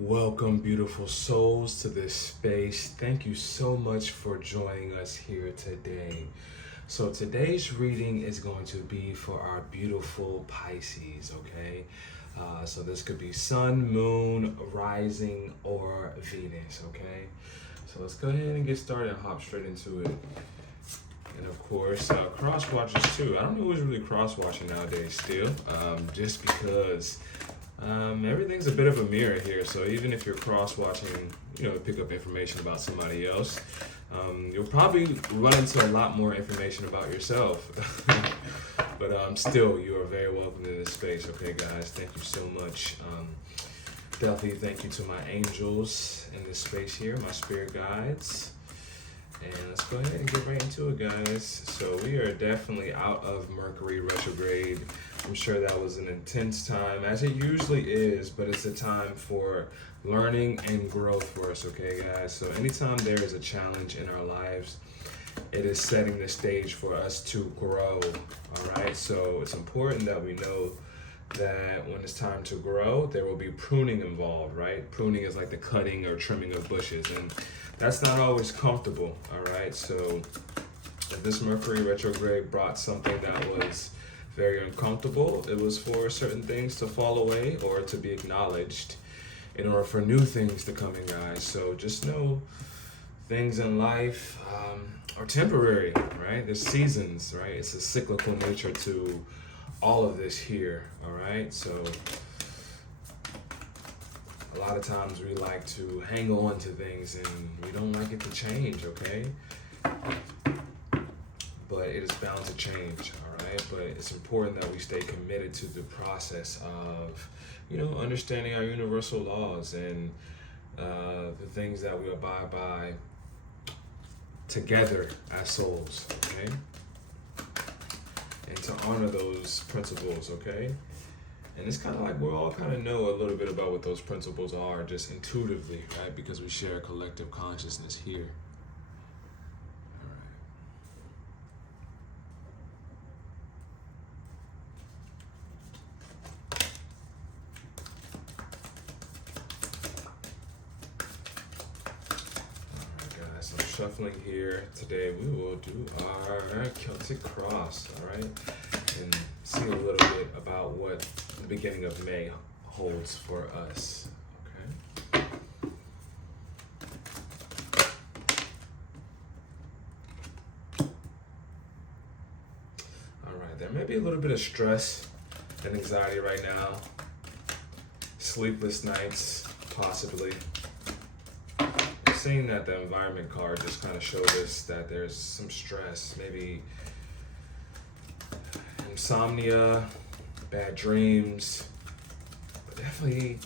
Welcome, beautiful souls, to this space. Thank you so much for joining us here today. So today's reading is going to be for our beautiful Pisces, okay? So this could be Sun, Moon, Rising, or Venus, okay? So let's go ahead and get started and hop straight into it. And of course, cross watchers too. I don't know who's really cross watching nowadays still, just because everything's a bit of a mirror here. So even if you're cross watching, pick up information about somebody else, you'll probably run into a lot more information about yourself. But still, you are very welcome in this space. Okay, guys, thank you so much. Definitely thank you to my angels in this space here, my spirit guides. And let's go ahead and get right into it, guys. So we are definitely out of Mercury retrograde. I'm sure that was an intense time, as it usually is, but it's a time for learning and growth for us, okay, guys? So anytime there is a challenge in our lives, it is setting the stage for us to grow, all right? So it's important that we know that when it's time to grow, there will be pruning involved, right? Pruning is like the cutting or trimming of bushes, and that's not always comfortable, all right? So if this Mercury retrograde brought something that was very uncomfortable, it was for certain things to fall away or to be acknowledged in order for new things to come in, guys. So just know things in life are temporary, right? There's seasons, right? It's a cyclical nature to all of this here, all right? So a lot of times we like to hang on to things and we don't like it to change, okay? But it is bound to change, all right? But it's important that we stay committed to the process of, understanding our universal laws and the things that we abide by together as souls, okay? And to honor those principles, okay? And it's kind of like we all kind of know a little bit about what those principles are just intuitively, right? Because we share a collective consciousness here. So I'm shuffling here. Today we will do our Celtic cross, all right? And see a little bit about what the beginning of May holds for us, okay? All right, there may be a little bit of stress and anxiety right now. Sleepless nights, possibly. Seeing that the environment card just kind of showed us that there's some stress, maybe insomnia, bad dreams, but definitely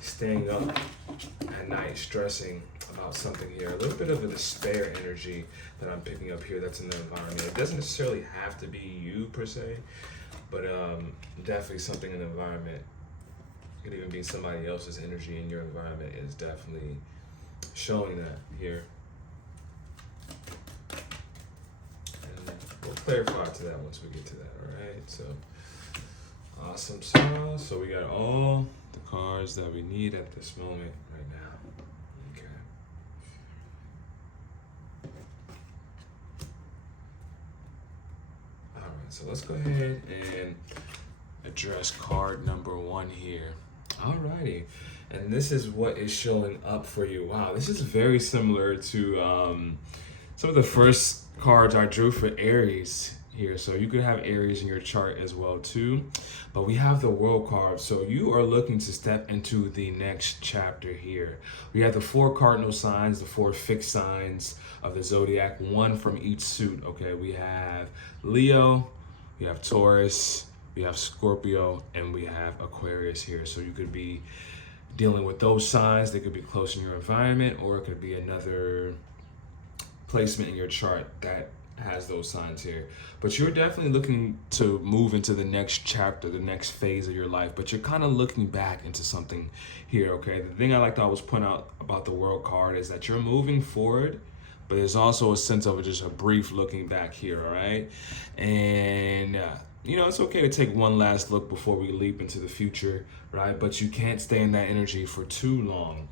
staying up at night stressing about something here. A little bit of a despair energy that I'm picking up here that's in the environment. It doesn't necessarily have to be you per se, but definitely something in the environment. It could even be somebody else's energy in your environment is definitely showing that here. And we'll clarify to that once we get to that, alright? So, awesome sauce. So we got all the cards that we need at this moment right now. Okay. Alright, so let's go ahead and address card number 1 here. Alrighty. And this is what is showing up for you. Wow, this is very similar to some of the first cards I drew for Aries here. So you could have Aries in your chart as well too. But we have the World card. So you are looking to step into the next chapter here. We have the 4 cardinal signs, the 4 fixed signs of the zodiac, 1 from each suit. Okay, we have Leo, we have Taurus, we have Scorpio, and we have Aquarius here. So you could be dealing with those signs. They could be close in your environment, or it could be another placement in your chart that has those signs here. But you're definitely looking to move into the next chapter, the next phase of your life, but you're kind of looking back into something here, okay? The thing I like to always point out about the World card is that you're moving forward, but there's also a sense of just a brief looking back here, all right? And it's okay to take one last look before we leap into the future, right? But you can't stay in that energy for too long.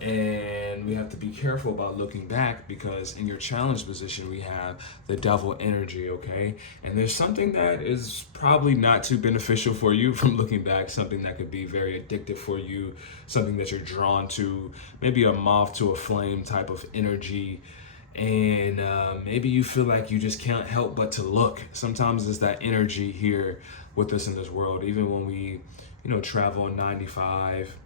And we have to be careful about looking back, because in your challenge position, we have the devil energy, okay? And there's something that is probably not too beneficial for you from looking back, something that could be very addictive for you, something that you're drawn to, maybe a moth to a flame type of energy. And maybe you feel like you just can't help but to look. Sometimes there's that energy here with us in this world, even when we, travel on 95.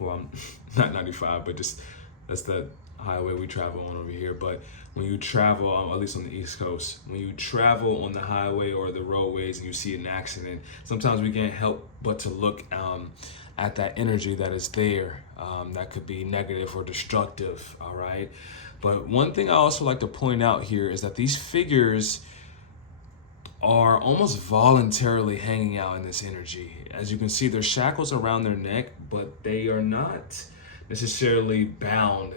Well, not 95, but just that's the highway we travel on over here. But when you travel, at least on the East Coast, when you travel on the highway or the roadways and you see an accident, sometimes we can't help but to look at that energy that is there. That could be negative or destructive, all right? But one thing I also like to point out here is that these figures are almost voluntarily hanging out in this energy. As you can see, there's shackles around their neck, but they are not necessarily bound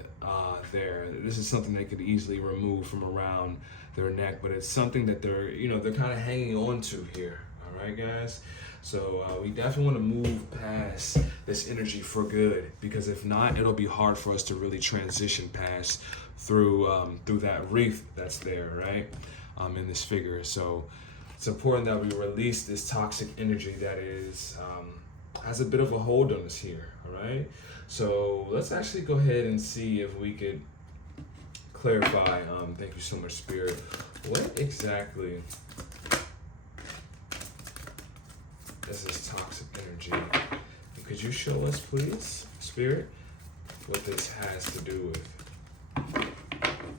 there. This is something they could easily remove from around their neck, but it's something that they're kind of hanging on to here. All right, guys? So we definitely want to move past this energy for good, because if not, it'll be hard for us to really transition past through that wreath that's there, right? In this figure. So it's important that we release this toxic energy that has a bit of a hold on us here, all right? So let's actually go ahead and see if we could clarify, thank you so much, Spirit, what exactly is this toxic energy? Could you show us, please, Spirit, what this has to do with?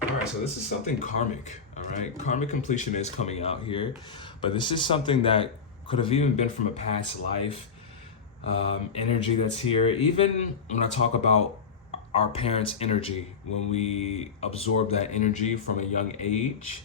All right, so this is something karmic, all right? Karmic completion is coming out here, but this is something that could have even been from a past life, energy that's here. Even when I talk about our parents' energy, when we absorb that energy from a young age,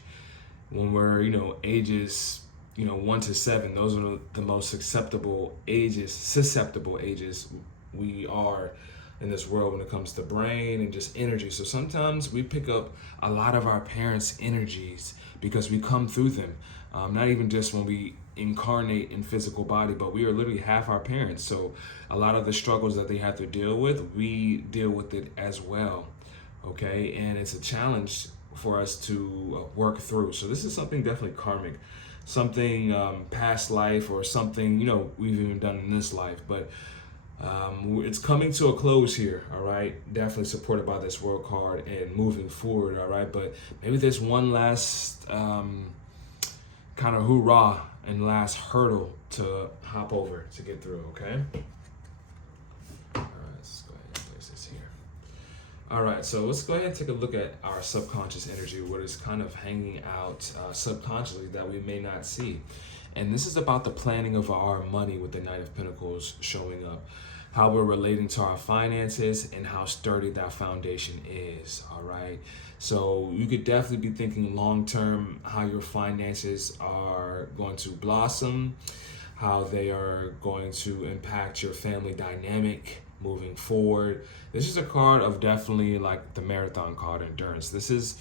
when we're, ages, 1 to 7, those are the most susceptible ages we are in this world when it comes to brain and just energy. So sometimes we pick up a lot of our parents' energies because we come through them. Not even just when we incarnate in physical body, but we are literally half our parents. So a lot of the struggles that they have to deal with, we deal with it as well. Okay, and it's a challenge for us to work through. So this is something definitely karmic, something past life, or something we've even done in this life. But it's coming to a close here, all right? Definitely supported by this world card and moving forward, all right? But maybe there's one last kind of hoorah and last hurdle to hop over to get through, okay? All right, let's go ahead and place this here. All right, so let's go ahead and take a look at our subconscious energy, what is kind of hanging out subconsciously that we may not see. And this is about the planning of our money with the Knight of Pentacles showing up, how we're relating to our finances and how sturdy that foundation is, all right? So you could definitely be thinking long-term how your finances are going to blossom, how they are going to impact your family dynamic moving forward. This is a card of definitely like the marathon card, endurance. This is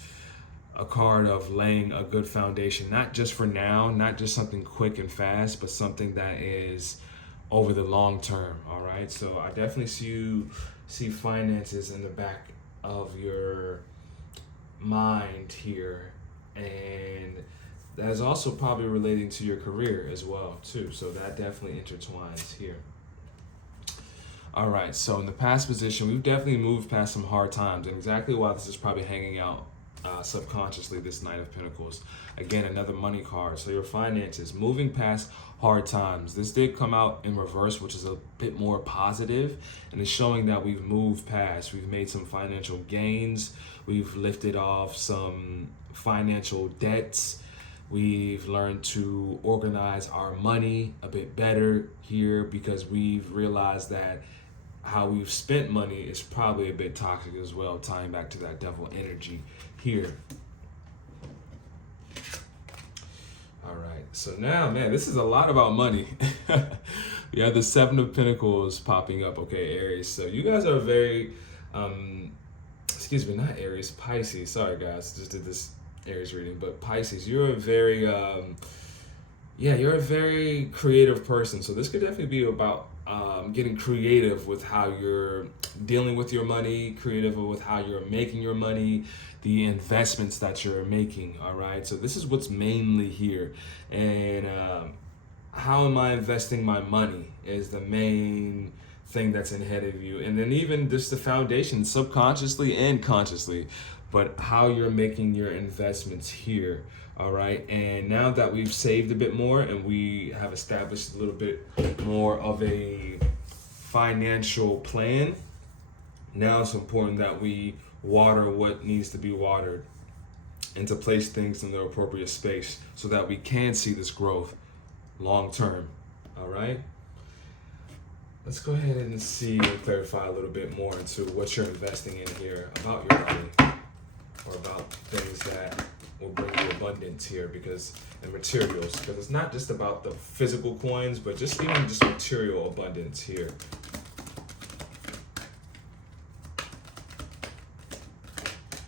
a card of laying a good foundation, not just for now, not just something quick and fast, but something that is over the long term, all right? So I definitely see finances in the back of your mind here, and that is also probably relating to your career as well too. So that definitely intertwines here. All right, so in the past position, we've definitely moved past some hard times, and exactly why this is probably hanging out subconsciously, this Knight of Pentacles. Again, another money card. So your finances, moving past hard times. This did come out in reverse, which is a bit more positive, and it's showing that we've moved past. We've made some financial gains. We've lifted off some financial debts. We've learned to organize our money a bit better here, because we've realized that how we've spent money is probably a bit toxic as well, tying back to that devil energy here. All right, so now, man, this is a lot about money. We have the Seven of Pentacles popping up, okay, Aries. So you guys are very, not Aries, Pisces. Sorry, guys, just did this Aries reading, but Pisces, you're a very Yeah, you're a very creative person. So this could definitely be about getting creative with how you're dealing with your money, creative with how you're making your money, the investments that you're making. All right. So this is what's mainly here. And how am I investing my money is the main thing that's ahead of you. And then even just the foundation, subconsciously and consciously, but how you're making your investments here. All right. And now that we've saved a bit more and we have established a little bit more of a financial plan, now it's important that we water what needs to be watered and to place things in the appropriate space so that we can see this growth long term. All right. Let's go ahead and see and clarify a little bit more into what you're investing in here about your money or about things that will bring you abundance here and materials, because it's not just about the physical coins, but just even just material abundance here.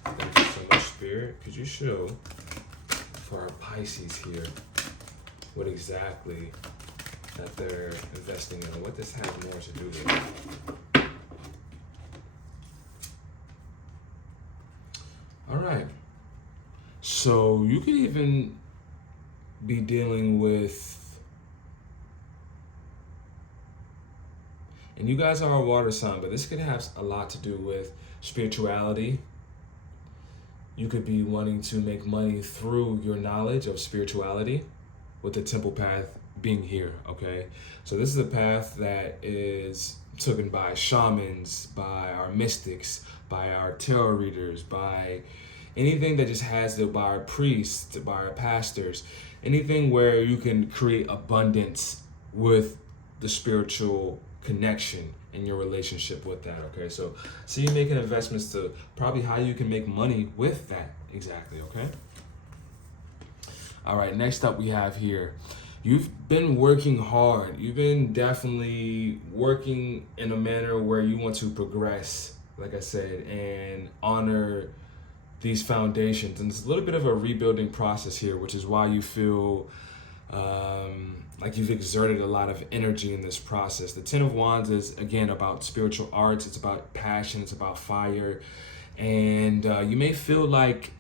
Thank you so much, Spirit. Could you show for our Pisces here what exactly that they're investing in and what this has more to do with? All right. So you could even be dealing with, and you guys are a water sign, but this could have a lot to do with spirituality. You could be wanting to make money through your knowledge of spirituality, with the temple path being here, okay? So this is a path that is taken by shamans, by our mystics, by our tarot readers, by anything that just has by our priests, by our pastors, anything where you can create abundance with the spiritual connection in your relationship with that, okay? So you're making investments to probably how you can make money with that, exactly, okay? All right, next up we have here, you've been working hard. You've been definitely working in a manner where you want to progress, like I said, and honor these foundations. And it's a little bit of a rebuilding process here, which is why you feel like you've exerted a lot of energy in this process. The Ten of Wands is, again, about spiritual arts. It's about passion. It's about fire. And you may feel like,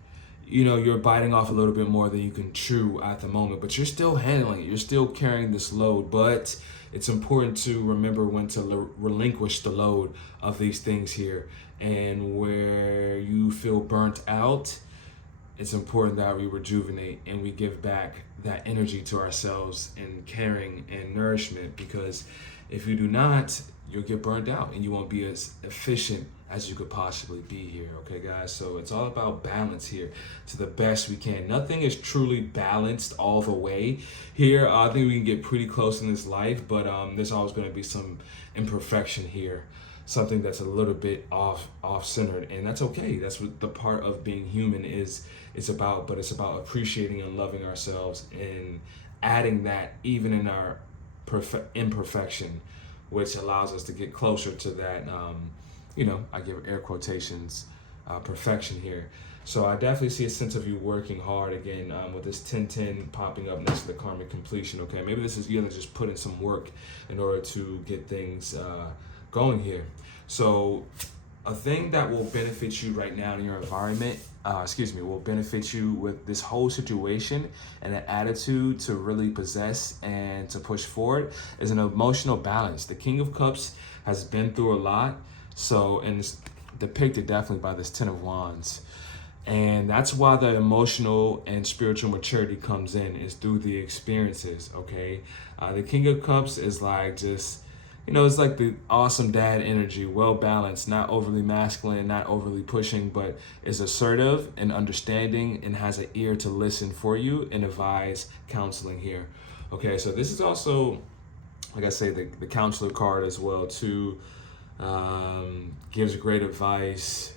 you're biting off a little bit more than you can chew at the moment, but you're still handling it. You're still carrying this load, but it's important to remember when to relinquish the load of these things here. And where you feel burnt out, it's important that we rejuvenate and we give back that energy to ourselves in caring and nourishment, because if you do not, you'll get burned out and you won't be as efficient as you could possibly be here, okay, guys? So it's all about balance here to the best we can. Nothing is truly balanced all the way here. I think we can get pretty close in this life, but there's always going to be some imperfection here, something that's a little bit off-centered, and that's okay. That's what the part of being human is about, but it's about appreciating and loving ourselves and adding that even in our imperfection, which allows us to get closer to that, I give air quotations, perfection here. So I definitely see a sense of you working hard again with this 10-10 popping up next to the karmic completion, okay? Maybe this is you just put in some work in order to get things going here. So a thing that will benefit you right now in your environment, will benefit you with this whole situation and an attitude to really possess and to push forward is an emotional balance. The King of Cups has been through a lot, and it's depicted definitely by this Ten of Wands. And that's why the emotional and spiritual maturity comes in, is through the experiences, okay? The King of Cups is like just, it's like the awesome dad energy, well balanced, not overly masculine, not overly pushing, but is assertive and understanding and has an ear to listen for you and advise counseling here. Okay, so this is also, like I say, the counselor card as well too. Gives great advice.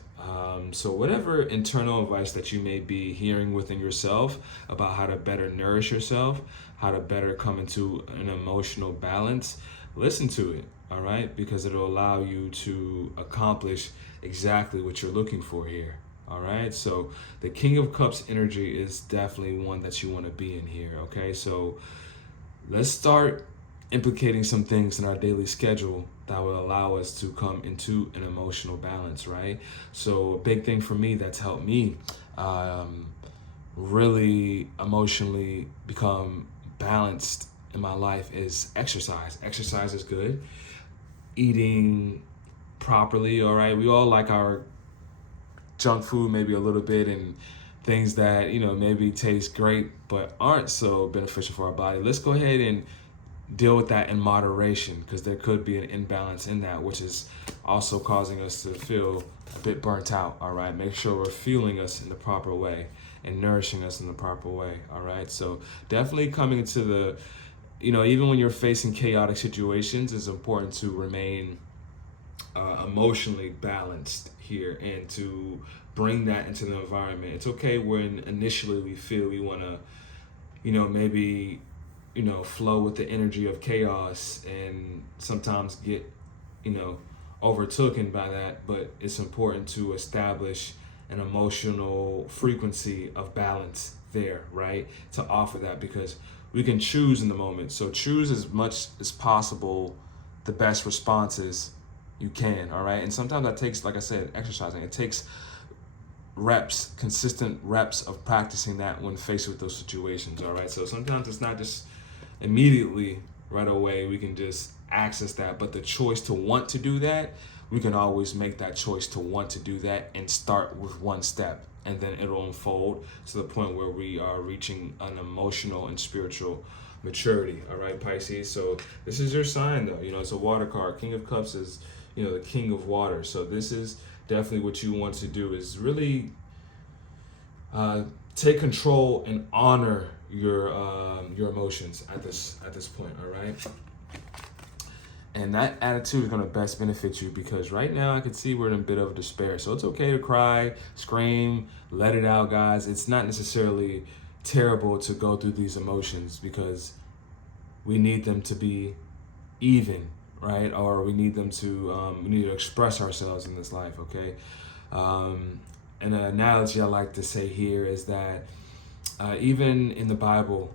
So whatever internal advice that you may be hearing within yourself about how to better nourish yourself, how to better come into an emotional balance, listen to it, all right? Because it'll allow you to accomplish exactly what you're looking for here, all right? So the King of Cups energy is definitely one that you want to be in here, okay? So let's start implicating some things in our daily schedule that will allow us to come into an emotional balance, right? So a big thing for me that's helped me really emotionally become balanced in my life is exercise. Exercise is good. Eating properly, all right? We all like our junk food maybe a little bit, and things that, you know, maybe taste great but aren't so beneficial for our body. Let's go ahead and deal with that in moderation, because there could be an imbalance in that, which is also causing us to feel a bit burnt out, all right? Make sure we're fueling us in the proper way and nourishing us in the proper way, all right? So definitely coming into the, you know, even when you're facing chaotic situations, it's important to remain emotionally balanced here and to bring that into the environment. It's okay when initially we feel we want to, you know, maybe, you know, flow with the energy of chaos and sometimes get, you know, overtaken by that. But it's important to establish an emotional frequency of balance there, right? To offer that, because we can choose in the moment. So choose as much as possible the best responses you can, all right? And sometimes that takes, like I said, exercising. It takes reps, consistent reps of practicing that when faced with those situations, all right? So sometimes it's not just immediately right away we can just access that, but the choice to want to do that, we can always make that choice to want to do that and start with one step, and then it'll unfold to the point where we are reaching an emotional and spiritual maturity, all right, Pisces? So this is your sign though, you know, it's a water card. King of Cups is, you know, the king of water. So this is definitely what you want to do, is really take control and honor your emotions at this point, all right? And that attitude is going to best benefit you, because right now I can see we're in a bit of despair. So it's okay to cry, scream, let it out, guys. It's not necessarily terrible to go through these emotions, because we need them to be even, right? Or we need them to we need to express ourselves in this life, okay? An analogy I like to say here is that even in the Bible,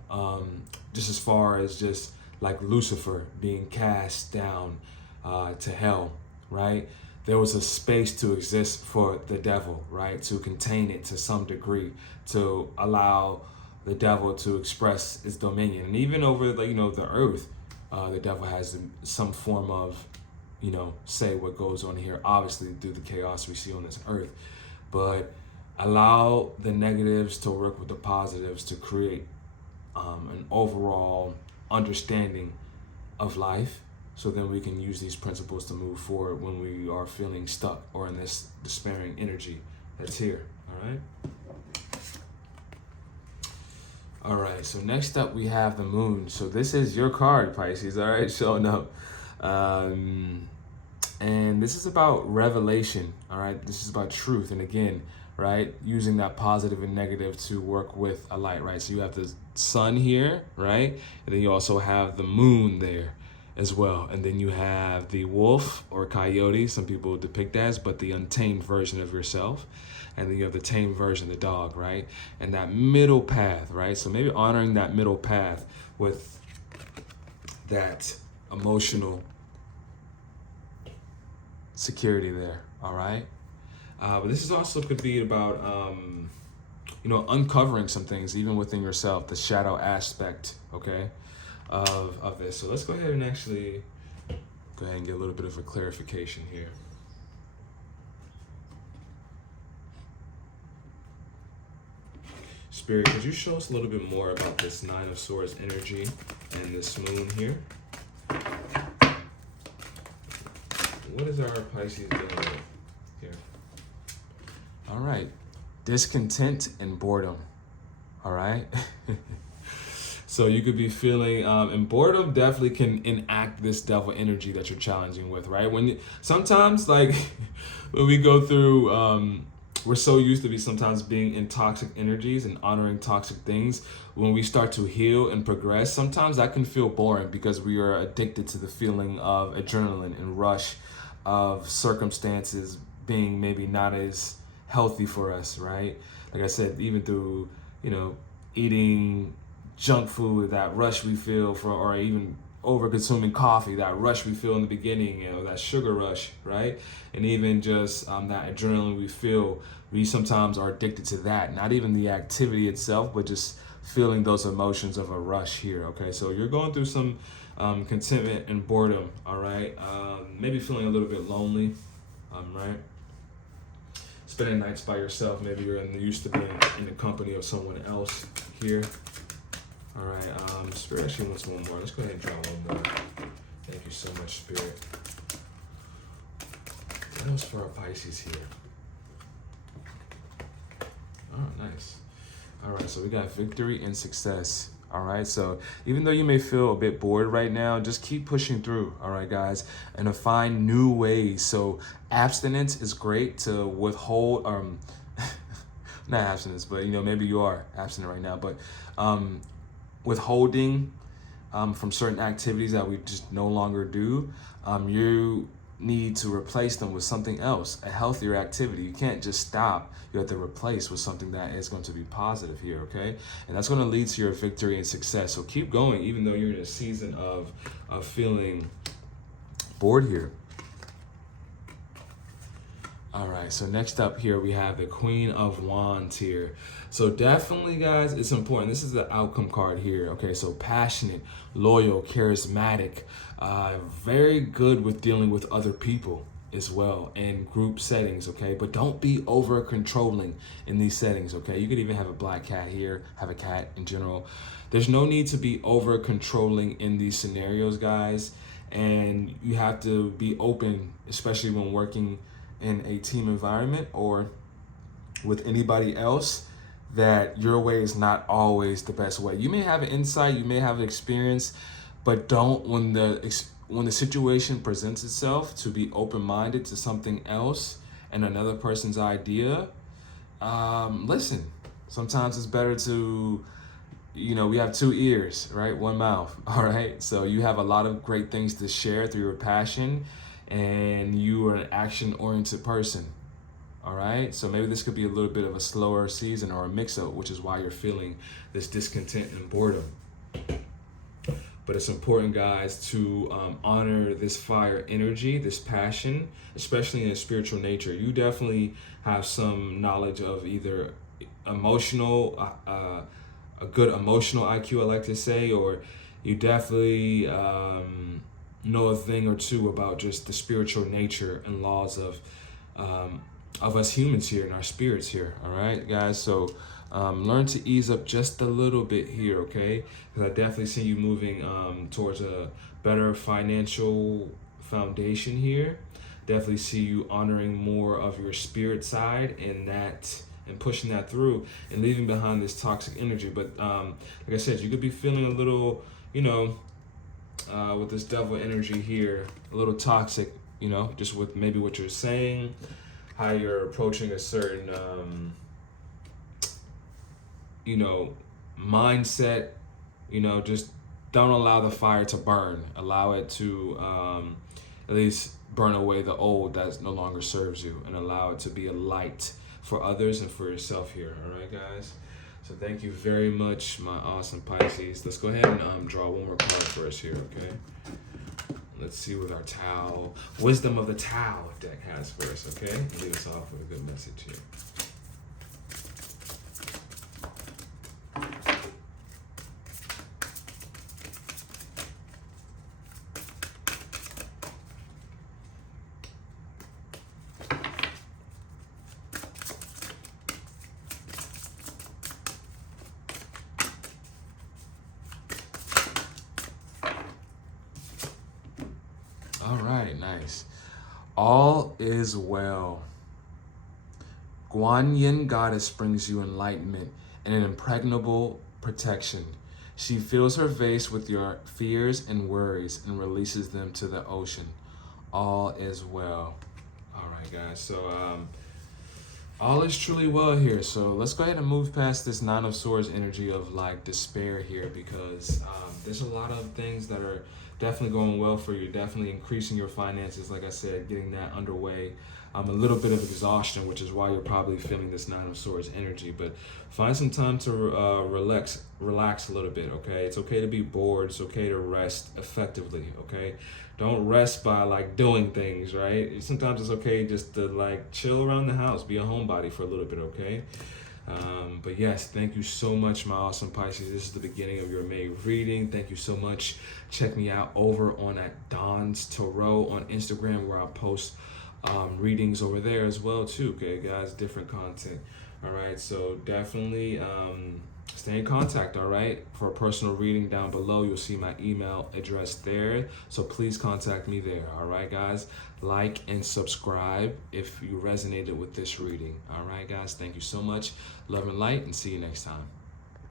just as far as just like Lucifer being cast down to hell, right? There was a space to exist for the devil, right? To contain it to some degree, to allow the devil to express its dominion. And even over the, you know, the earth, the devil has some form of, you know, say what goes on here, obviously through the chaos we see on this earth. But allow the negatives to work with the positives to create an overall understanding of life, so then we can use these principles to move forward when we are feeling stuck or in this despairing energy that's here, all right? All right, so next up we have the moon. So this is your card, Pisces, all right, showing up. And this is about revelation, all right? This is about truth. And again, right, using that positive and negative to work with a light, right? So you have the sun here, right? And then you also have the moon there as well. And then you have the wolf or coyote, some people depict as, but the untamed version of yourself. And then you have the tamed version, the dog, right? And that middle path, right? So maybe honoring that middle path with that emotional security there, all right? But this is also could be about, you know, uncovering some things even within yourself, the shadow aspect, okay, of this. So let's go ahead and actually go ahead and get a little bit of a clarification here. Spirit, could you show us a little bit more about this Nine of Swords energy and this moon here? What is our Pisces dealing with here? All right, discontent and boredom, all right? So you could be feeling, and boredom definitely can enact this devil energy that you're challenging with, right? Sometimes, like, when we go through, we're so used to sometimes being in toxic energies and honoring toxic things. When we start to heal and progress, sometimes that can feel boring because we are addicted to the feeling of adrenaline and rush of circumstances being maybe not as healthy for us, right? Like I said, even through, you know, eating junk food, that rush we feel for, or even over consuming coffee, that rush we feel in the beginning, you know, that sugar rush, right? And even just that adrenaline we feel, we sometimes are addicted to that. Not even the activity itself, but just feeling those emotions of a rush here, okay? So you're going through some contentment and boredom, all right? Maybe feeling a little bit lonely, right? Spending nights by yourself. Maybe you're used to being in the company of someone else here. All right, Spirit actually wants one more. Let's go ahead and draw one more. Thank you so much, Spirit. What else for our Pisces here? Oh, nice. All right, so we got victory and success. All right, so even though you may feel a bit bored right now, just keep pushing through, all right, guys, and to find new ways. So abstinence is great to withhold, not abstinence, but, you know, maybe you are abstinent right now, but withholding from certain activities that we just no longer do, you need to replace them with something else, a healthier activity. You can't just stop. You have to replace with something that is going to be positive here, okay? And that's going to lead to your victory and success. So keep going, even though you're in a season of feeling bored here. All right, so next up here, we have the Queen of Wands here. So definitely, guys, it's important. This is the outcome card here, okay? So passionate, loyal, charismatic, very good with dealing with other people as well in group settings, okay? But don't be over controlling in these settings, okay? You could even have a black cat here, have a cat in general. There's no need to be over controlling in these scenarios, guys. And you have to be open, especially when working in a team environment or with anybody else, that your way is not always the best way. You may have an insight, you may have an experience, but don't, when the situation presents itself, to be open-minded to something else and another person's idea. Listen, sometimes it's better to, you know, we have two ears, right? One mouth, all right? So you have a lot of great things to share through your passion, and you are an action-oriented person, all right? So maybe this could be a little bit of a slower season or a mix-up, which is why you're feeling this discontent and boredom. But it's important, guys, to honor this fire energy, this passion, especially in a spiritual nature. You definitely have some knowledge of either emotional, a good emotional IQ, I like to say, or you definitely know a thing or two about just the spiritual nature and laws of us humans here and our spirits here. All right, guys. So learn to ease up just a little bit here, okay? Because I definitely see you moving towards a better financial foundation here. Definitely see you honoring more of your spirit side and that, and pushing that through and leaving behind this toxic energy. But like I said, you could be feeling a little, you know, with this devil energy here, a little toxic, you know, just with maybe what you're saying, how you're approaching a certain, you know, mindset, you know, just don't allow the fire to burn. Allow it to at least burn away the old that no longer serves you, and allow it to be a light for others and for yourself here. All right, guys? So thank you very much, my awesome Pisces. Let's go ahead and draw one more card for us here, okay? Let's see what our Tao, Wisdom of the Tao deck has for us, okay? Lead us off with a good message here. All right, nice. All is well. Guan Yin Goddess brings you enlightenment and an impregnable protection. She fills her vase with your fears and worries and releases them to the ocean. All is well. All right, guys. So all is truly well here. So let's go ahead and move past this Nine of Swords energy of like despair here, because there's a lot of things that are definitely going well for you. Definitely increasing your finances, like I said, getting that underway. A little bit of exhaustion, which is why you're probably feeling this Nine of Swords energy. But find some time to relax a little bit, okay? It's okay to be bored. It's okay to rest effectively, okay? Don't rest by like doing things, right? Sometimes it's okay just to like chill around the house, be a homebody for a little bit, okay? But yes, thank you so much, my awesome Pisces. This is the beginning of your May reading. Thank you so much. Check me out over on at Donstarot on Instagram, where I post readings over there as well too. Okay, guys, different content. All right, so definitely stay in contact. All right, for a personal reading down below, you'll see my email address there. So please contact me there. All right, guys, like and subscribe if you resonated with this reading. All right, guys, thank you so much. Love and light, and see you next time.